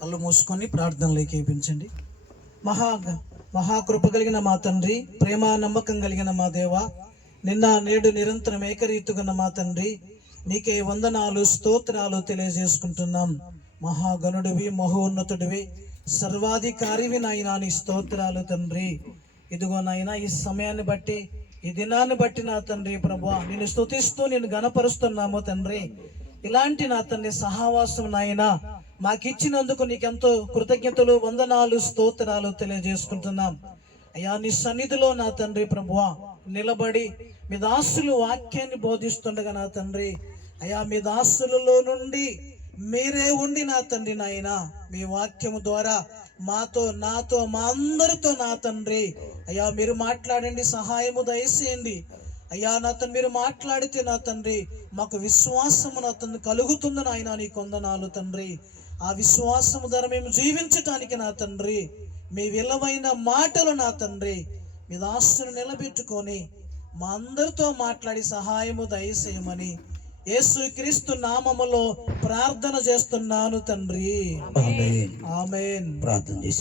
కళ్ళు మూసుకొని ప్రార్థనలోకి ఏపించండి. మహాకృప కలిగిన మా తండ్రి, ప్రేమ నమ్మకం కలిగిన మా దేవ, నిన్న నేడు నిరంతరం ఏకరీతుగా మా తండ్రి, నీకే వందనాలు స్తోత్రాలు తెలియజేసుకుంటున్నాం. మహాగణుడివి, మహోన్నతుడివి, సర్వాధికారివి నాయనా, నీ స్తోత్రాలు తండ్రి. ఇదిగో నాయన, ఈ సమయాన్ని బట్టి, ఈ దినాన్ని బట్టి నా తండ్రి ప్రభువా, నిన్ను స్తుతిస్తూ నిన్ను గణపరుస్తున్నాము తండ్రి. ఇలాంటి నా తండ్రి సహవాసం నాయన మాకిచ్చినందుకు నీకెంతో కృతజ్ఞతలు, వందనాలు, స్తోత్రాలు తెలియజేసుకుంటున్నాం. అయ్యా, నీ సన్నిధిలో నా తండ్రి ప్రభువా నిలబడి మీ దాసులు వాక్యాన్ని బోధిస్తుండగా నా తండ్రి, అయ్యా మీ దాసులలో నుండి మీరే ఉండి నా తండ్రి నాయన, మీ వాక్యము ద్వారా మాతో, నాతో, మా అందరితో నా తండ్రి అయ్యా మీరు మాట్లాడండి, సహాయము దయచేయండి. అయ్యా నా తండ్రి, మీరు మాట్లాడితే నా తండ్రి మాకు విశ్వాసము నా తండ్రి కలుగుతుంది నాయన. నీ కొందనాలు తండ్రి. ఆ విశ్వాసము ద్వారా మేము జీవించటానికి నా తండ్రి మీ విలువైన మాటలు నా తండ్రి మీ దాసును నిలబెట్టుకొని మా అందరితో మాట్లాడి సహాయము దయచేయమని యేసుక్రీస్తు నామములో ప్రార్థన చేస్తున్నాను తండ్రి. ఆమేన్. ప్రార్థన చేసి